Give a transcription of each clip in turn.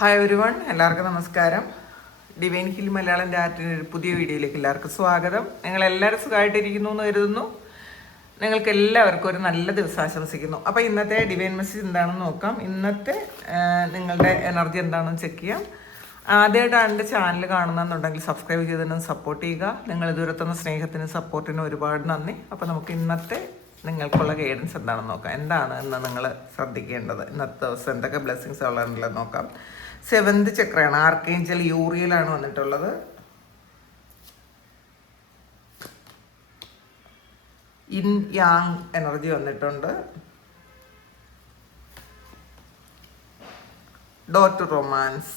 Hi everyone, എല്ലാവർക്കും നമസ്കാരം. Divine hill Malayalam ഡാറ്റിൻ്റെ ഒരു പുതിയ വീഡിയോയിലേക്ക് എല്ലാവർക്കും സ്വാഗതം. നിങ്ങളെല്ലാവരും സുഖമായിട്ടിരിക്കുന്നു എന്ന് കരുതുന്നു. നിങ്ങൾക്ക് എല്ലാവർക്കും ഒരു നല്ല ദിവസം ആശംസിക്കുന്നു. അപ്പോൾ ഇന്നത്തെ ഡിവൈൻ മെസ്സേജ് എന്താണെന്ന് നോക്കാം. ഇന്നത്തെ നിങ്ങളുടെ എനർജി എന്താണെന്ന് ചെക്ക് ചെയ്യാം. ആദ്യമായിട്ടാണ് എൻ്റെ ചാനൽ കാണുന്നതെന്നുണ്ടെങ്കിൽ സബ്സ്ക്രൈബ് ചെയ്തതിനും സപ്പോർട്ട് ചെയ്യുക. നിങ്ങൾ ഇതുവരെ തന്ന സ്നേഹത്തിനും സപ്പോർട്ടിനും ഒരുപാട് നന്ദി. അപ്പോൾ നമുക്ക് ഇന്നത്തെ നിങ്ങൾക്കുള്ള ഗൈഡൻസ് എന്താണെന്ന് നോക്കാം. എന്താണ് ഇന്ന് നിങ്ങൾ ശ്രദ്ധിക്കേണ്ടത്, ഇന്നത്തെ ദിവസം എന്തൊക്കെ ബ്ലെസ്സിങ്സ് ഉള്ളതെന്നുള്ളത് നോക്കാം. 7th ചക്രയാണ്, ആർക്കേഞ്ചൽ യൂറിയലാണ് വന്നിട്ടുള്ളത്. ഇൻ യാങ് എനർജി വന്നിട്ടുണ്ട്. Door to romance,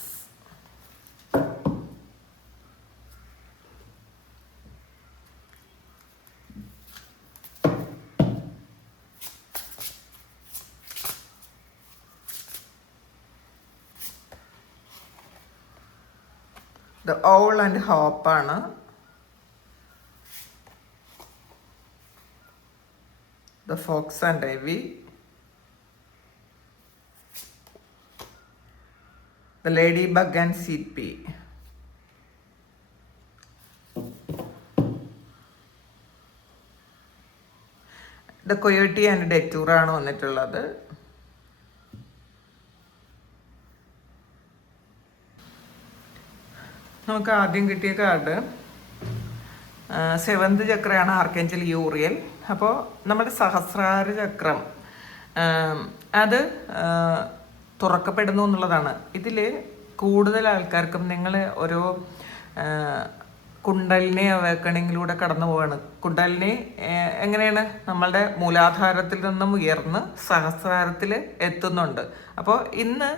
the owl and hope ആണ്. The fox and ivy, the ladybug and seed pea, the coyote and detour ആണ് വന്നിട്ടുള്ളത്. നമുക്ക് ആദ്യം കിട്ടിയ കാർഡ് 7th ചക്രയാണ്, ആർക്കേഞ്ചൽ യൂറിയൽ. അപ്പോൾ നമ്മുടെ സഹസ്രാര ചക്രം അത് തുറക്കപ്പെടുന്നു എന്നുള്ളതാണ്. ഇതിൽ കൂടുതൽ ആൾക്കാർക്കും നിങ്ങൾ ഓരോ കുണ്ടലിനി അവേക്കണിങ്ങിലൂടെ കടന്നു പോവാണ്. കുണ്ടലിനി എങ്ങനെയാണ് നമ്മളുടെ മൂലാധാരത്തിൽ നിന്നും ഉയർന്ന് സഹസ്രാരത്തിൽ എത്തുന്നുണ്ട്. അപ്പോൾ ഇന്ന്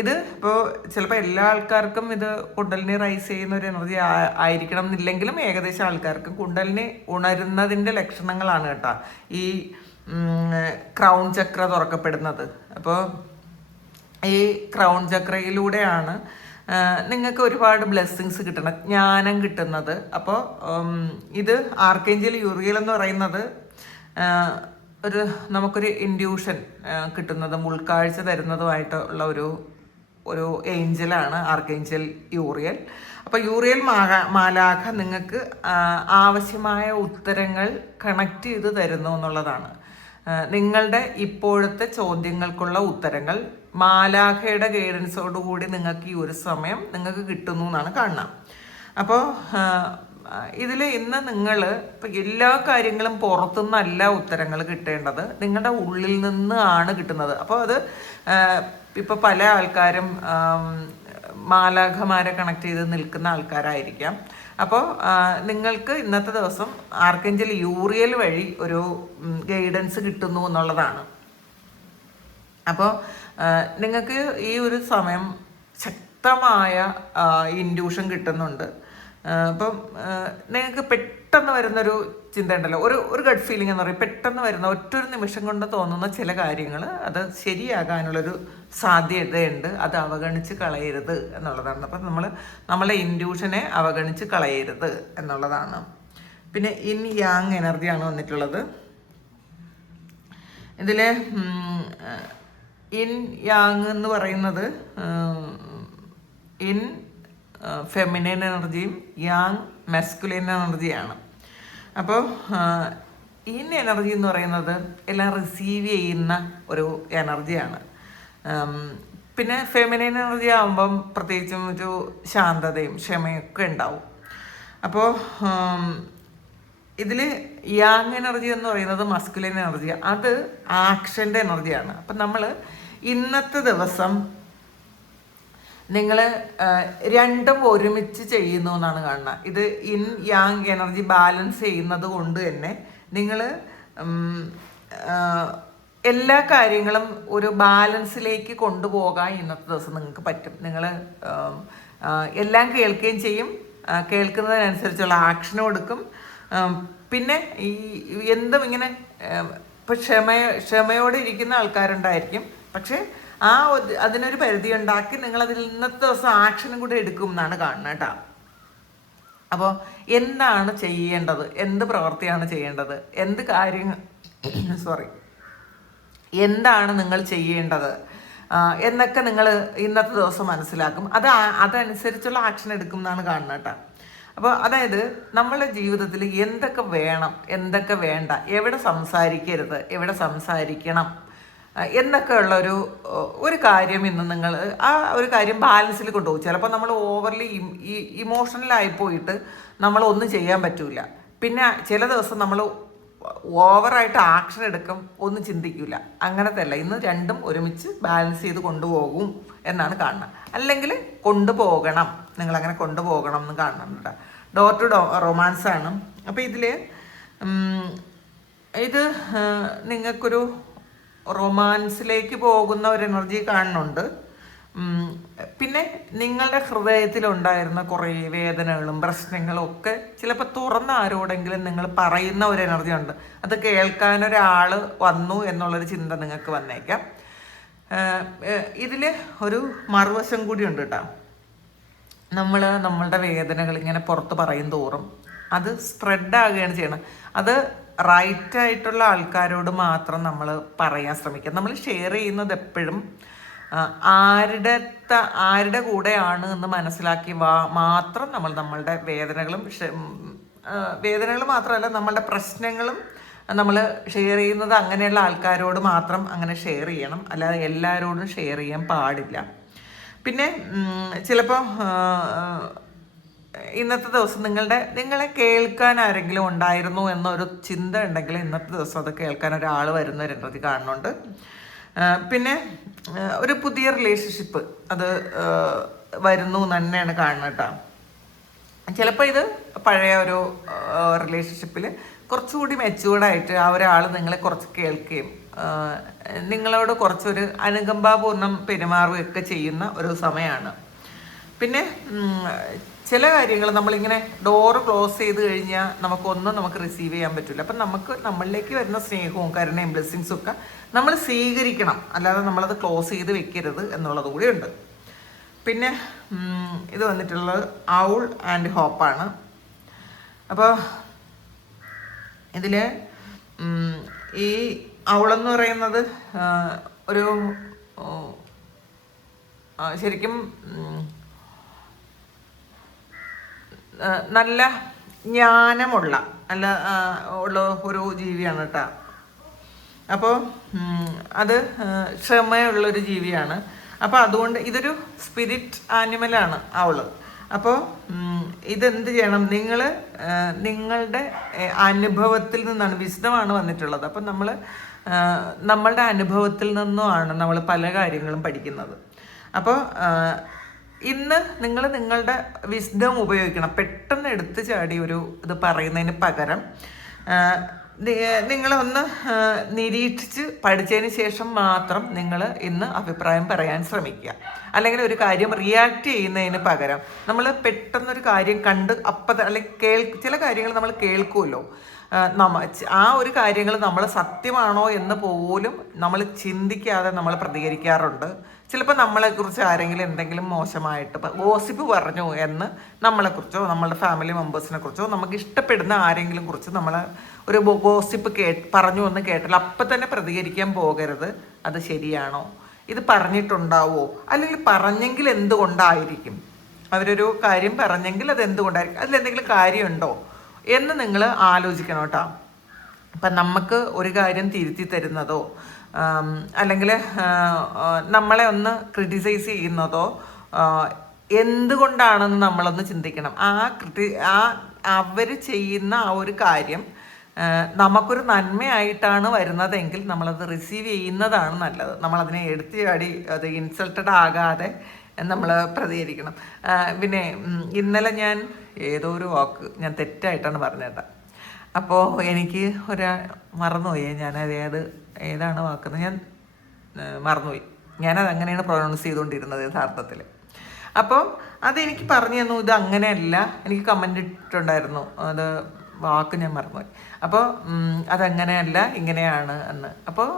ഇത് ഇപ്പോൾ ചിലപ്പോൾ എല്ലാ ആൾക്കാർക്കും ഇത് കുണ്ടലിനി റൈസ് ചെയ്യുന്ന ഒരു എനർജി ആയിരിക്കണം എന്നില്ലെങ്കിലും ഏകദേശം ആൾക്കാർക്കും കുണ്ടലിനി ഉണരുന്നതിൻ്റെ ലക്ഷണങ്ങളാണ് കേട്ടോ ഈ ക്രൗൺ ചക്ര തുറക്കപ്പെടുന്നത്. അപ്പോൾ ഈ ക്രൗൺ ചക്രയിലൂടെയാണ് നിങ്ങൾക്ക് ഒരുപാട് ബ്ലെസ്സിങ്സ് കിട്ടണം, ജ്ഞാനം കിട്ടുന്നത്. അപ്പോൾ ഇത് ആർക്കേഞ്ചൽ യൂറിയൽ എന്ന് പറയുന്നത് നമുക്കൊരു ഇൻഡ്യൂഷൻ കിട്ടുന്നതും ഉൾക്കാഴ്ച തരുന്നതുമായിട്ടുള്ള ഒരു ഏഞ്ചലാണ് ആർക്കേഞ്ചൽ യൂറിയൽ. അപ്പോൾ യൂറിയൽ മാലാഖ നിങ്ങൾക്ക് ആവശ്യമായ ഉത്തരങ്ങൾ കണക്ട് ചെയ്ത് തരുന്നു എന്നുള്ളതാണ്. നിങ്ങളുടെ ഇപ്പോഴത്തെ ചോദ്യങ്ങൾക്കുള്ള ഉത്തരങ്ങൾ മാലാഖയുടെ ഗൈഡൻസോടുകൂടി നിങ്ങൾക്ക് ഈ ഒരു സമയം നിങ്ങൾക്ക് കിട്ടുന്നു എന്നാണ് കാണുന്നത്. അപ്പോൾ ഇതിൽ ഇന്ന് നിങ്ങൾ ഇപ്പം എല്ലാ കാര്യങ്ങളും പുറത്തുനിന്നല്ല ഉത്തരങ്ങൾ കിട്ടേണ്ടത്, നിങ്ങളുടെ ഉള്ളിൽ നിന്നാണ് കിട്ടുന്നത്. അപ്പോൾ അത് ഇപ്പോൾ പല ആൾക്കാരും മാലാഖമാരെ കണക്ട് ചെയ്ത് നിൽക്കുന്ന ആൾക്കാരായിരിക്കാം. അപ്പോൾ നിങ്ങൾക്ക് ഇന്നത്തെ ദിവസം ആർക്കേഞ്ചൽ യൂറിയൽ വഴി ഒരു ഗൈഡൻസ് കിട്ടുന്നു എന്നുള്ളതാണ്. അപ്പോൾ നിങ്ങൾക്ക് ഈ ഒരു സമയം ശക്തമായ ഇൻഡ്യൂഷൻ കിട്ടുന്നുണ്ട്. അപ്പം നിങ്ങൾക്ക് പെട്ടെന്ന് വരുന്നൊരു ചിന്ത ഉണ്ടല്ലോ, ഒരു ഗഡ് ഫീലിംഗ് എന്ന് പറയും. പെട്ടെന്ന് വരുന്ന ഒറ്റൊരു നിമിഷം കൊണ്ട് തോന്നുന്ന ചില കാര്യങ്ങൾ അത് ശരിയാകാനുള്ളൊരു സാധ്യതയുണ്ട്. അത് അവഗണിച്ച് കളയരുത് എന്നുള്ളതാണ്. അപ്പം നമ്മളെ ഇൻഡ്യൂഷനെ അവഗണിച്ച് കളയരുത് എന്നുള്ളതാണ്. പിന്നെ ഇൻ യാങ് എനർജിയാണ് വന്നിട്ടുള്ളത്. ഇതിൽ ഇൻ യാങ് എന്ന് പറയുന്നത് ഇൻ ഫെമിനൈൻ എനർജിയും യാങ് മെസ്കുലിൻ എനർജിയാണ്. അപ്പോൾ ഇൻ എനർജി എന്ന് പറയുന്നത് എല്ലാം റിസീവ് ചെയ്യുന്ന ഒരു എനർജിയാണ്. പിന്നെ ഫെമിനൈൻ എനർജി ആകുമ്പം പ്രത്യേകിച്ചും ഒരു ശാന്തതയും ക്ഷമയൊക്കെ ഉണ്ടാവും. അപ്പോൾ ഇതിൽ യാങ് എനർജി എന്ന് പറയുന്നത് മസ്കുലിൻ എനർജി, അത് ആക്ഷൻ്റെ എനർജിയാണ്. അപ്പം നമ്മൾ ഇന്നത്തെ ദിവസം നിങ്ങൾ രണ്ടും ഒരുമിച്ച് ചെയ്യുന്നു എന്നാണ് കാണുന്നത്. ഇത് ഇൻ യാങ് എനർജി ബാലൻസ് ചെയ്യുന്നത് കൊണ്ട് തന്നെ നിങ്ങൾ എല്ലാ കാര്യങ്ങളും ഒരു ബാലൻസിലേക്ക് കൊണ്ടുപോകാൻ ഇന്നത്തെ ദിവസം നിങ്ങൾക്ക് പറ്റും. നിങ്ങൾ എല്ലാം കേൾക്കുകയും ചെയ്യും, കേൾക്കുന്നതിനനുസരിച്ചുള്ള ആക്ഷനും എടുക്കും. പിന്നെ ഈ എന്തും ഇങ്ങനെ ഇപ്പം ക്ഷമയോടെ ഇരിക്കുന്ന ആൾക്കാരുണ്ടായിരിക്കും, പക്ഷേ അതിനൊരു പരിധി ഉണ്ടാക്കി നിങ്ങളതിൽ ഇന്നത്തെ ദിവസം ആക്ഷനും കൂടെ എടുക്കും എന്നാണ് കാണുന്നത് കേട്ടോ. അപ്പോൾ എന്താണ് ചെയ്യേണ്ടത്, എന്ത് പ്രവൃത്തിയാണ് ചെയ്യേണ്ടത്, എന്ത് കാര്യങ്ങൾ എന്താണ് നിങ്ങൾ ചെയ്യേണ്ടത്, എന്നൊക്കെ നിങ്ങൾ ഇന്നത്തെ ദിവസം മനസ്സിലാക്കും. അതനുസരിച്ചുള്ള ആക്ഷൻ എടുക്കും എന്നാണ് കാണുന്നത് കേട്ടോ. അപ്പോൾ അതായത് നമ്മളുടെ ജീവിതത്തിൽ എന്തൊക്കെ വേണം, എന്തൊക്കെ വേണ്ട, എവിടെ സംസാരിക്കരുത്, എവിടെ സംസാരിക്കണം എന്നൊക്കെ ഉള്ള ഒരു കാര്യം ഇന്ന് നിങ്ങൾ ആ ഒരു കാര്യം ബാലൻസിൽ കൊണ്ടുപോകും. ചിലപ്പോൾ നമ്മൾ ഓവർലി ഇമോഷണലായി പോയിട്ട് നമ്മളൊന്നും ചെയ്യാൻ പറ്റൂല. പിന്നെ ചില ദിവസം നമ്മൾ ഓവറായിട്ട് ആക്ഷൻ എടുക്കും, ഒന്നും ചിന്തിക്കില്ല. അങ്ങനത്തെ അല്ല, ഇന്ന് രണ്ടും ഒരുമിച്ച് ബാലൻസ് ചെയ്ത് കൊണ്ടുപോകും എന്നാണ് കാണുന്നത്. അല്ലെങ്കിൽ കൊണ്ടുപോകണം, നിങ്ങളങ്ങനെ കൊണ്ടുപോകണം എന്ന് കാണുന്നുണ്ട്. ഡോർ ടു റൊമാൻസാണ്. അപ്പോൾ ഇത് നിങ്ങൾക്കൊരു റൊമാൻസിലേക്ക് പോകുന്ന ഒരു എനർജി കാണുന്നുണ്ട്. പിന്നെ നിങ്ങളുടെ ഹൃദയത്തിലുണ്ടായിരുന്ന കുറേ വേദനകളും പ്രശ്നങ്ങളും ഒക്കെ ചിലപ്പോൾ തുറന്ന ആരോടെങ്കിലും നിങ്ങൾ പറയുന്ന ഒരു എനർജി ഉണ്ട്. അത് കേൾക്കാനൊരാൾ വന്നു എന്നുള്ളൊരു ചിന്ത നിങ്ങൾക്ക് വന്നേക്കാം. ഇതിൽ ഒരു മറുവശം കൂടി ഉണ്ട് കേട്ടോ. നമ്മളുടെ വേദനകൾ ഇങ്ങനെ പുറത്ത് പറയും തോറും അത് സ്പ്രെഡാകുകയാണ് ചെയ്യണം. അത് റൈറ്റായിട്ടുള്ള ആൾക്കാരോട് മാത്രം നമ്മൾ പറയാൻ ശ്രമിക്കുക. നമ്മൾ ഷെയർ ചെയ്യുന്നത് എപ്പോഴും ആരുടെ കൂടെയാണ് എന്ന് മനസ്സിലാക്കി മാത്രം നമ്മളുടെ വേദനകൾ മാത്രമല്ല, നമ്മളുടെ പ്രശ്നങ്ങളും നമ്മൾ ഷെയർ ചെയ്യുന്നത് അങ്ങനെയുള്ള ആൾക്കാരോട് മാത്രം അങ്ങനെ ഷെയർ ചെയ്യണം. അല്ലാതെ എല്ലാവരോടും ഷെയർ ചെയ്യാൻ പാടില്ല. പിന്നെ ചിലപ്പോൾ ഇന്നത്തെ ദിവസം നിങ്ങളെ കേൾക്കാൻ ആരെങ്കിലും ഉണ്ടായിരുന്നു എന്നൊരു ചിന്ത ഉണ്ടെങ്കിൽ ഇന്നത്തെ ദിവസം അത് കേൾക്കാൻ ഒരാൾ വരുന്ന ഒരു എനർജി കാണുന്നുണ്ട്. പിന്നെ ഒരു പുതിയ റിലേഷൻഷിപ്പ് അത് വരുന്നു തന്നെയാണ് കാണുന്നത് കേട്ടോ. ചിലപ്പോൾ ഇത് പഴയ ഒരു റിലേഷൻഷിപ്പിൽ കുറച്ചുകൂടി മെച്യൂർഡായിട്ട് ആ ഒരാൾ നിങ്ങളെ കുറച്ച് കേൾക്കുകയും നിങ്ങളോട് കുറച്ചൊരു അനുകമ്പാപൂർണ്ണം പെരുമാറുകയൊക്കെ ചെയ്യുന്ന ഒരു സമയമാണ്. പിന്നെ ചില കാര്യങ്ങൾ നമ്മളിങ്ങനെ ഡോറ് ക്ലോസ് ചെയ്ത് കഴിഞ്ഞാൽ നമുക്ക് റിസീവ് ചെയ്യാൻ പറ്റില്ല. അപ്പം നമ്മളിലേക്ക് വരുന്ന സ്നേഹവും കരുണയും ബ്ലെസ്സിങ്സും ഒക്കെ നമ്മൾ സ്വീകരിക്കണം, അല്ലാതെ നമ്മളത് ക്ലോസ് ചെയ്ത് വെക്കരുത് എന്നുള്ളത് കൂടി ഉണ്ട്. പിന്നെ ഇത് വന്നിട്ടുള്ളത് ഔൾ ആൻഡ് ഹോപ്പാണ്. അപ്പോൾ ഇതിൽ ഈ ഔളെന്ന് പറയുന്നത് ഒരു ശരിക്കും നല്ല ജ്ഞാനമുള്ള ഉള്ള ഒരു ജീവിയാണ് കേട്ടോ. അപ്പോൾ അത് ക്ഷമയുള്ളൊരു ജീവിയാണ്. അപ്പോൾ അതുകൊണ്ട് ഇതൊരു സ്പിരിറ്റ് ആനിമലാണ് അവള്. അപ്പോൾ ഇതെന്ത് ചെയ്യണം, നിങ്ങളുടെ അനുഭവത്തിൽ നിന്നാണ്, വിശദമാണ് വന്നിട്ടുള്ളത്. അപ്പം നമ്മളുടെ അനുഭവത്തിൽ നിന്നുമാണ് നമ്മൾ പല കാര്യങ്ങളും പഠിക്കുന്നത്. അപ്പോൾ ഇന്ന് നിങ്ങളുടെ വിസ്ഡം ഉപയോഗിക്കണം. പെട്ടെന്ന് എടുത്തു ചാടി ഇത് പറയുന്നതിന് പകരം നിങ്ങളൊന്ന് നിരീക്ഷിച്ച് പഠിച്ചതിന് ശേഷം മാത്രം നിങ്ങൾ ഇന്ന് അഭിപ്രായം പറയാൻ ശ്രമിക്കുക. അല്ലെങ്കിൽ ഒരു കാര്യം റിയാക്ട് ചെയ്യുന്നതിന് പകരം നമ്മൾ പെട്ടെന്നൊരു കാര്യം കണ്ട് അല്ലെങ്കിൽ ചില കാര്യങ്ങൾ നമ്മൾ കേൾക്കുമല്ലോ, ആ ഒരു കാര്യങ്ങൾ നമ്മൾ സത്യമാണോ എന്ന് പോലും നമ്മൾ ചിന്തിക്കാതെ നമ്മൾ പ്രതികരിക്കാറുണ്ട്. ചിലപ്പോൾ നമ്മളെക്കുറിച്ച് ആരെങ്കിലും എന്തെങ്കിലും മോശമായിട്ട് ഗോസിപ്പ് പറഞ്ഞു എന്ന് നമ്മളെക്കുറിച്ചോ നമ്മളുടെ ഫാമിലി മെമ്പേഴ്സിനെ കുറിച്ചോ നമുക്ക് ഇഷ്ടപ്പെടുന്ന ആരെങ്കിലും കുറിച്ച് നമ്മൾ ഒരു ഗോസിപ്പ് പറഞ്ഞു എന്ന് കേട്ടാൽ അപ്പം തന്നെ പ്രതികരിക്കാൻ പോകരുത്. അത് ശരിയാണോ, ഇത് പറഞ്ഞിട്ടുണ്ടാവോ, അല്ലെങ്കിൽ പറഞ്ഞെങ്കിൽ എന്തുകൊണ്ടായിരിക്കും, അവരൊരു കാര്യം പറഞ്ഞെങ്കിൽ അത് എന്തുകൊണ്ടായിരിക്കും, അതിലെന്തെങ്കിലും കാര്യമുണ്ടോ എന്ന് നിങ്ങൾ ആലോചിക്കണം കേട്ടോ. അപ്പം നമുക്ക് ഒരു കാര്യം തിരുത്തി തരുന്നതോ അല്ലെങ്കിൽ നമ്മളെ ഒന്ന് ക്രിട്ടിസൈസ് ചെയ്യുന്നതോ എന്തുകൊണ്ടാണെന്ന് നമ്മളൊന്ന് ചിന്തിക്കണം. അവർ ചെയ്യുന്ന ആ ഒരു കാര്യം നമുക്കൊരു നന്മയായിട്ടാണ് വരുന്നതെങ്കിൽ നമ്മളത് റിസീവ് ചെയ്യുന്നതാണ് നല്ലത്. നമ്മളതിനെ എടുത്തു ചാടി അത് ഇൻസൾട്ടഡ് ആകാതെ നമ്മൾ പ്രതികരിക്കണം. പിന്നെ ഇന്നലെ ഞാൻ ഏതോ ഒരു വാക്ക് ഞാൻ തെറ്റായിട്ടാണ് പറഞ്ഞത്. അപ്പോൾ എനിക്ക് മറന്നുപോയി, ഏതാണ് വാക്കെന്ന് ഞാൻ മറന്നുപോയി. ഞാനത് അങ്ങനെയാണ് പ്രൊനൗൺസ് ചെയ്തുകൊണ്ടിരുന്നത് യഥാർത്ഥത്തിൽ. അപ്പോൾ അതെനിക്ക് പറഞ്ഞു തന്നു, ഇത് അങ്ങനെയല്ല. എനിക്ക് കമൻ്റ് ഇട്ടിട്ടുണ്ടായിരുന്നു, അത് വാക്ക് ഞാൻ മറന്നുപോയി. അപ്പോൾ അതങ്ങനെയല്ല, ഇങ്ങനെയാണ് എന്ന്. അപ്പോൾ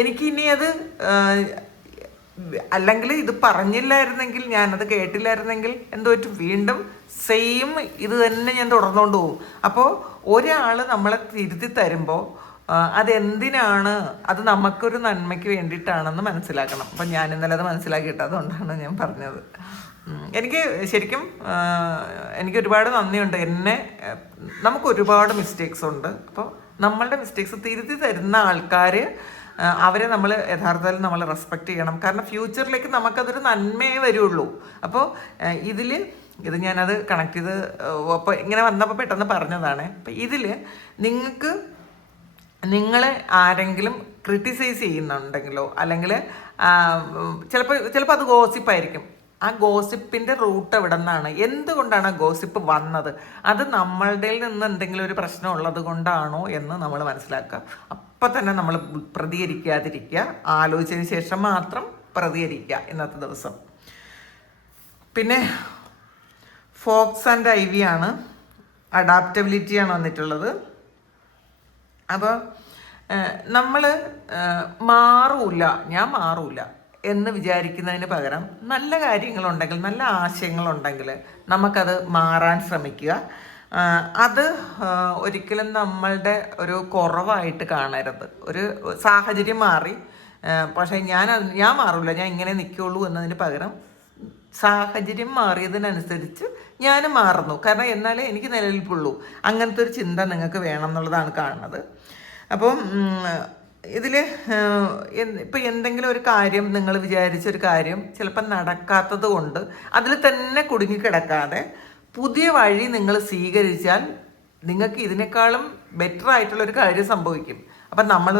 എനിക്കിനി അത് അല്ലെങ്കിൽ ഇത് പറഞ്ഞില്ലായിരുന്നെങ്കിൽ, ഞാനത് കേട്ടില്ലായിരുന്നെങ്കിൽ എന്തോ പറ്റും, വീണ്ടും സെയിം ഇത് തന്നെ ഞാൻ തുടർന്നുകൊണ്ട് പോകും. അപ്പോൾ ഒരാൾ നമ്മളെ തിരുത്തി തരുമ്പോൾ അതെന്തിനാണ്, അത് നമുക്കൊരു നന്മയ്ക്ക് വേണ്ടിയിട്ടാണെന്ന് മനസ്സിലാക്കണം. അപ്പം ഞാൻ ഇന്നലെ അത് മനസ്സിലാക്കിയിട്ട് അതുകൊണ്ടാണ് ഞാൻ പറഞ്ഞത്. എനിക്ക് ശരിക്കും എനിക്ക് ഒരുപാട് നന്ദിയുണ്ട്. നമുക്ക് ഒരുപാട് മിസ്റ്റേക്സ് ഉണ്ട്. അപ്പോൾ നമ്മളുടെ മിസ്റ്റേക്സ് തിരുത്തി തരുന്ന ആൾക്കാർ, അവരെ നമ്മൾ യഥാർത്ഥത്തിൽ നമ്മൾ റെസ്പെക്റ്റ് ചെയ്യണം. കാരണം ഫ്യൂച്ചറിലേക്ക് നമുക്കതൊരു നന്മയെ വരുള്ളൂ. അപ്പോൾ ഇത് ഞാനത് കണക്ട് ചെയ്ത് അപ്പോൾ ഇങ്ങനെ വന്നപ്പോൾ പെട്ടെന്ന് പറഞ്ഞതാണ്. അപ്പം നിങ്ങളെ ആരെങ്കിലും ക്രിട്ടിസൈസ് ചെയ്യുന്നുണ്ടെങ്കിലോ, അല്ലെങ്കിൽ ചിലപ്പോൾ അത് ഗോസിപ്പായിരിക്കും. ആ ഗോസിപ്പിൻ്റെ റൂട്ട് എവിടെ നിന്നാണ്, എന്തുകൊണ്ടാണ് ആ ഗോസിപ്പ് വന്നത്, അത് നമ്മളുടെ നിന്ന് എന്തെങ്കിലും ഒരു പ്രശ്നം ഉള്ളത് കൊണ്ടാണോ എന്ന് നമ്മൾ മനസ്സിലാക്കുക. അപ്പം തന്നെ നമ്മൾ പ്രതികരിക്കാതിരിക്കുക, ആലോചിച്ചതിന് ശേഷം മാത്രം പ്രതികരിക്കുക ഇന്നത്തെ ദിവസം. പിന്നെ ഫോക്സ് ആൻഡ് ഐവി ആണ്, അഡാപ്റ്റബിലിറ്റിയാണ് വന്നിട്ടുള്ളത്. അപ്പോൾ നമ്മൾ ഞാൻ മാറൂല എന്ന് വിചാരിക്കുന്നതിന് പകരം നല്ല കാര്യങ്ങളുണ്ടെങ്കിൽ, നല്ല ആശയങ്ങളുണ്ടെങ്കിൽ നമുക്കത് മാറാൻ ശ്രമിക്കുക. അത് ഒരിക്കലും നമ്മളുടെ ഒരു കുറവായിട്ട് കാണരുത്. ഒരു സാഹചര്യം മാറി, പക്ഷേ ഞാൻ മാറൂല, ഞാൻ ഇങ്ങനെ നിൽക്കുള്ളൂ എന്നതിന് പകരം സാഹചര്യം മാറിയതിനനുസരിച്ച് ഞാൻ മാറുന്നു, കാരണം എന്നാലേ എനിക്ക് നിലനിൽപ്പുള്ളൂ. അങ്ങനത്തെ ഒരു ചിന്ത നിങ്ങൾക്ക് വേണം എന്നുള്ളതാണ് കാണുന്നത്. അപ്പം ഇതിൽ ഇപ്പം എന്തെങ്കിലും ഒരു കാര്യം നിങ്ങൾ വിചാരിച്ചൊരു കാര്യം ചിലപ്പോൾ നടക്കാത്തത് കൊണ്ട് അതിൽ തന്നെ കുടുങ്ങിക്കിടക്കാതെ പുതിയ വഴി നിങ്ങൾ സ്വീകരിച്ചാൽ നിങ്ങൾക്ക് ഇതിനേക്കാളും ബെറ്റർ ആയിട്ടുള്ളൊരു കാര്യം സംഭവിക്കും. അപ്പം നമ്മൾ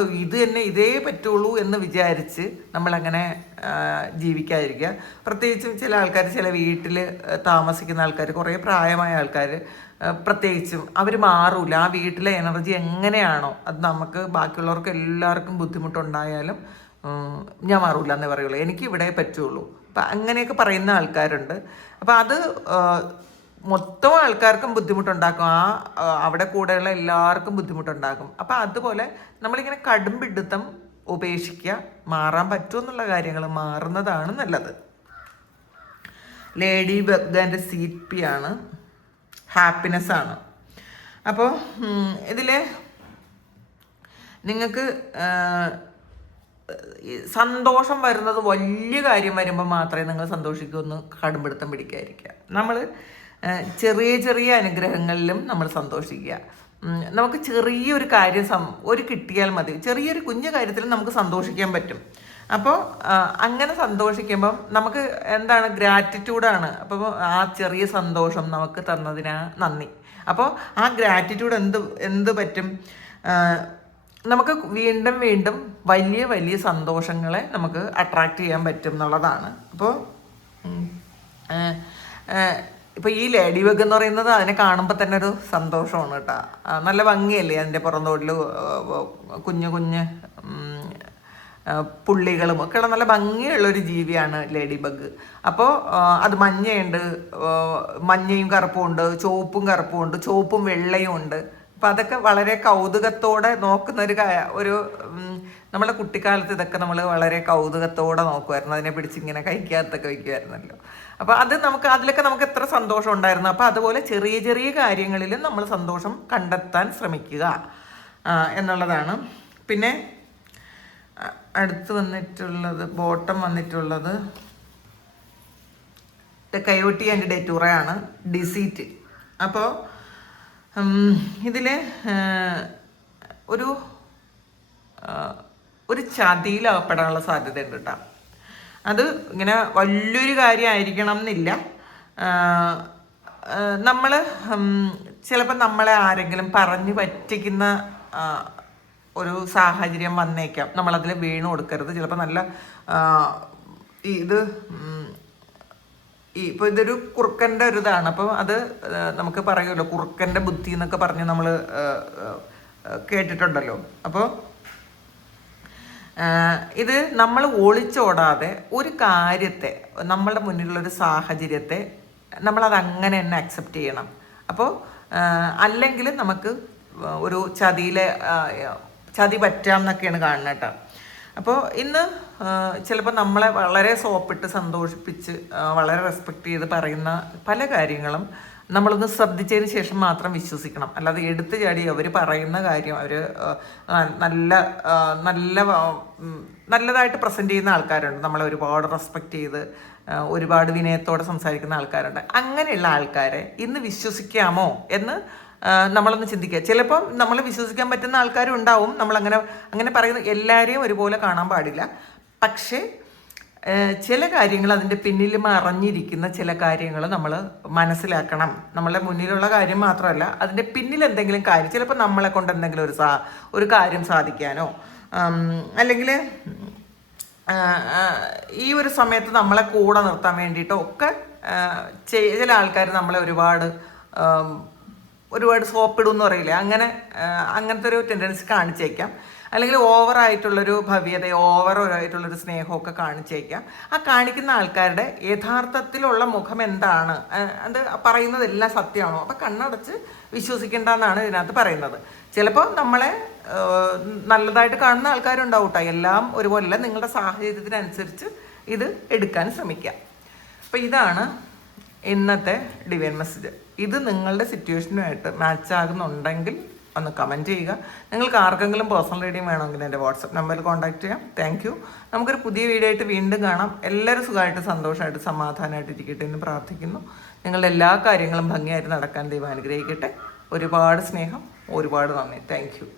ഇതേ പറ്റുള്ളൂ എന്ന് വിചാരിച്ച് നമ്മളങ്ങനെ ജീവിക്കാതിരിക്കുക. പ്രത്യേകിച്ചും ചില ആൾക്കാർ, ചില വീട്ടിൽ താമസിക്കുന്ന ആൾക്കാർ, കുറേ പ്രായമായ ആൾക്കാർ പ്രത്യേകിച്ചും, അവർ മാറൂല. ആ വീട്ടിലെ എനർജി എങ്ങനെയാണോ അത് നമുക്ക് ബാക്കിയുള്ളവർക്ക് എല്ലാവർക്കും ബുദ്ധിമുട്ടുണ്ടായാലും ഞാൻ മാറൂല എന്നേ പറയുള്ളൂ, എനിക്ക് ഇവിടെ പറ്റുള്ളൂ. അപ്പം അങ്ങനെയൊക്കെ പറയുന്ന ആൾക്കാരുണ്ട്. അപ്പം അത് മൊത്തം ആൾക്കാർക്കും ബുദ്ധിമുട്ടുണ്ടാക്കും, അവിടെ കൂടെയുള്ള എല്ലാവർക്കും ബുദ്ധിമുട്ടുണ്ടാക്കും. അപ്പം അതുപോലെ നമ്മളിങ്ങനെ കടുംപിടുത്തം ഉപേക്ഷിക്കുക, മാറാൻ പറ്റുമെന്നുള്ള കാര്യങ്ങൾ മാറുന്നതാണ് നല്ലത്. ലേഡി ബഗ് CP ആണ്, ഹാപ്പിനെസ് ആണ്. അപ്പോൾ ഇതിൽ നിങ്ങൾക്ക് സന്തോഷം വരുന്നത് വലിയ കാര്യം വരുമ്പോൾ മാത്രമേ നിങ്ങൾ സന്തോഷിക്കുമെന്ന് കടുംപിടുത്തം പിടിക്കാതിരിക്കുക. നമ്മൾ ചെറിയ ചെറിയ അനുഗ്രഹങ്ങളിലും നമ്മൾ സന്തോഷിക്കുക. നമുക്ക് ചെറിയൊരു കാര്യം കിട്ടിയാൽ മതി, ചെറിയൊരു കുഞ്ഞു കാര്യത്തിലും നമുക്ക് സന്തോഷിക്കാൻ പറ്റും. അപ്പോൾ അങ്ങനെ സന്തോഷിക്കുമ്പം നമുക്ക് എന്താണ്, ഗ്രാറ്റിറ്റ്യൂഡാണ്. അപ്പോൾ ആ ചെറിയ സന്തോഷം നമുക്ക് തന്നതിന് നന്ദി. അപ്പോൾ ആ ഗ്രാറ്റിറ്റ്യൂഡ് എന്ത് പറ്റും, നമുക്ക് വീണ്ടും വീണ്ടും വലിയ വലിയ സന്തോഷങ്ങളെ നമുക്ക് അട്രാക്റ്റ് ചെയ്യാൻ പറ്റും എന്നുള്ളതാണ്. അപ്പോൾ ഇപ്പോൾ ഈ ലേഡി ബഗ് എന്ന് പറയുന്നത് അതിനെ കാണുമ്പോൾ തന്നെ ഒരു സന്തോഷമാണ് കേട്ടോ. നല്ല ഭംഗിയല്ലേ അതിൻ്റെ പുറന്തോടിൽ കുഞ്ഞു കുഞ്ഞ് പുള്ളികളും ഒക്കെയുള്ള നല്ല ഭംഗിയുള്ളൊരു ജീവിയാണ് ലേഡി ബഗ്. അപ്പോൾ അത് മഞ്ഞയും കറുപ്പും ഉണ്ട്, ചുവപ്പും കറുപ്പും ഉണ്ട്, ചുവപ്പും വെള്ളയും ഉണ്ട്. അപ്പം അതൊക്കെ വളരെ കൗതുകത്തോടെ നോക്കുന്ന ഒരു നമ്മളെ കുട്ടിക്കാലത്ത് ഇതൊക്കെ നമ്മൾ വളരെ കൗതുകത്തോടെ നോക്കുമായിരുന്നു. അതിനെ പിടിച്ചിങ്ങനെ കഴിക്കാത്തൊക്കെ വയ്ക്കുമായിരുന്നല്ലോ. അപ്പോൾ അതിലൊക്കെ നമുക്ക് എത്ര സന്തോഷം ഉണ്ടായിരുന്നു. അപ്പോൾ അതുപോലെ ചെറിയ ചെറിയ കാര്യങ്ങളിലും നമ്മൾ സന്തോഷം കണ്ടെത്താൻ ശ്രമിക്കുക എന്നുള്ളതാണ്. പിന്നെ അടുത്ത് ബോട്ടം വന്നിട്ടുള്ളത് കയോട്ടി ആൻഡ് ഡെറ്റൂറയാണ്, ഡിസീറ്റ്. അപ്പോൾ ഇതിൽ ഒരു ചതിയിലാകപ്പെടാനുള്ള സാധ്യത ഉണ്ട് കേട്ടോ. അത് ഇങ്ങനെ വലിയൊരു കാര്യമായിരിക്കണം എന്നില്ല. നമ്മൾ ചിലപ്പോൾ നമ്മളെ ആരെങ്കിലും പറഞ്ഞ് പറ്റിക്കുന്ന ഒരു സാഹചര്യം വന്നേക്കാം, നമ്മളതിൽ വീണ് കൊടുക്കരുത്. ചിലപ്പോൾ നല്ല ഇപ്പോൾ ഇതൊരു കുറുക്കൻ്റെ ഒരു ഇതാണ്. അപ്പോൾ അത് നമുക്ക് പറയുമല്ലോ, കുറുക്കൻ്റെ ബുദ്ധി എന്നൊക്കെ പറഞ്ഞ് നമ്മൾ കേട്ടിട്ടുണ്ടല്ലോ. അപ്പോൾ ഇത് നമ്മൾ ഒളിച്ചോടാതെ ഒരു കാര്യത്തെ, നമ്മളുടെ മുന്നിലുള്ളൊരു സാഹചര്യത്തെ നമ്മളത് അങ്ങനെ തന്നെ അക്സെപ്റ്റ് ചെയ്യണം. അപ്പോൾ അല്ലെങ്കിൽ നമുക്ക് ഒരു ചതി പറ്റാം എന്നൊക്കെയാണ് കാണുന്നത് കേട്ടോ. അപ്പോൾ ഇന്ന് ചിലപ്പോൾ നമ്മളെ വളരെ സോപ്പിട്ട് സന്തോഷിപ്പിച്ച് വളരെ റെസ്പെക്റ്റ് ചെയ്ത് പറയുന്ന പല കാര്യങ്ങളും നമ്മളൊന്ന് ശ്രദ്ധിച്ചതിന് ശേഷം മാത്രം വിശ്വസിക്കണം. അല്ലാതെ എടുത്തു ചാടി അവർ പറയുന്ന കാര്യം അവർ നല്ല നല്ല നല്ലതായിട്ട് പ്രസൻറ്റ് ചെയ്യുന്ന ആൾക്കാരുണ്ട്, നമ്മളെ ഒരുപാട് റെസ്പെക്റ്റ് ചെയ്ത് ഒരുപാട് വിനയത്തോടെ സംസാരിക്കുന്ന ആൾക്കാരുണ്ട്. അങ്ങനെയുള്ള ആൾക്കാരെ ഇന്ന് വിശ്വസിക്കാമോ എന്ന് നമ്മളൊന്ന് ചിന്തിക്കുക. ചിലപ്പം നമ്മൾ വിശ്വസിക്കാൻ പറ്റുന്ന ആൾക്കാരും ഉണ്ടാവും. അങ്ങനെ പറയുന്ന എല്ലാവരെയും ഒരുപോലെ കാണാൻ പാടില്ല. പക്ഷേ ചില കാര്യങ്ങൾ, അതിൻ്റെ പിന്നിൽ മറഞ്ഞിരിക്കുന്ന ചില കാര്യങ്ങൾ നമ്മൾ മനസ്സിലാക്കണം. നമ്മളെ മുന്നിലുള്ള കാര്യം മാത്രമല്ല, അതിൻ്റെ പിന്നിൽ എന്തെങ്കിലും കാര്യം, ചിലപ്പോൾ നമ്മളെ കൊണ്ട് എന്തെങ്കിലും ഒരു കാര്യം സാധിക്കാനോ അല്ലെങ്കിൽ ഈ ഒരു സമയത്ത് നമ്മളെ കൂടെ നിർത്താൻ വേണ്ടിയിട്ടോ ഒക്കെ ചില ആൾക്കാർ നമ്മളെ ഒരുപാട് സോപ്പിടും എന്ന് പറയില്ലേ, അങ്ങനത്തെ ഒരു ടെൻഡൻസി കാണിച്ചേക്കാം. അല്ലെങ്കിൽ ഓവറായിട്ടുള്ളൊരു ഭവ്യതയോ ഓവറായിട്ടുള്ളൊരു സ്നേഹമൊക്കെ കാണിച്ചേക്കാം. ആ കാണിക്കുന്ന ആൾക്കാരുടെ യഥാർത്ഥത്തിലുള്ള മുഖം എന്താണ്, അത് പറയുന്നതെല്ലാം സത്യമാണോ, അപ്പം കണ്ണടച്ച് വിശ്വസിക്കേണ്ടെന്നാണ് ഇതിനകത്ത് പറയുന്നത്. ചിലപ്പോൾ നമ്മളെ നല്ലതായിട്ട് കാണുന്ന ആൾക്കാരുണ്ടാവും കേട്ടോ. എല്ലാം ഒരുപോലെ നിങ്ങളുടെ സാഹചര്യത്തിനനുസരിച്ച് ഇത് എടുക്കാൻ ശ്രമിക്കാം. അപ്പം ഇതാണ് ഇന്നത്തെ ഡിവൈൻ മെസ്സേജ്. ഇത് നിങ്ങളുടെ സിറ്റുവേഷനുമായിട്ട് മാച്ച് ആകുന്നുണ്ടെങ്കിൽ ഒന്ന് കമൻറ്റ് ചെയ്യുക. നിങ്ങൾക്ക് ആർക്കെങ്കിലും പേഴ്സണൽ റീഡിങ് വേണമെങ്കിൽ എൻ്റെ വാട്സപ്പ് നമ്പറിൽ കോൺടാക്ട് ചെയ്യാം. Thank you. നമുക്കൊരു പുതിയ വീഡിയോ ആയിട്ട് വീണ്ടും കാണാം. എല്ലാവരും സുഖമായിട്ട് സന്തോഷമായിട്ട് സമാധാനമായിട്ട് ഇരിക്കട്ടെ എന്ന് പ്രാർത്ഥിക്കുന്നു. നിങ്ങളുടെ എല്ലാ കാര്യങ്ങളും ഭംഗിയായിട്ട് നടക്കാൻ ദൈവം അനുഗ്രഹിക്കട്ടെ. ഒരുപാട് സ്നേഹം, ഒരുപാട് നന്ദി. Thank you.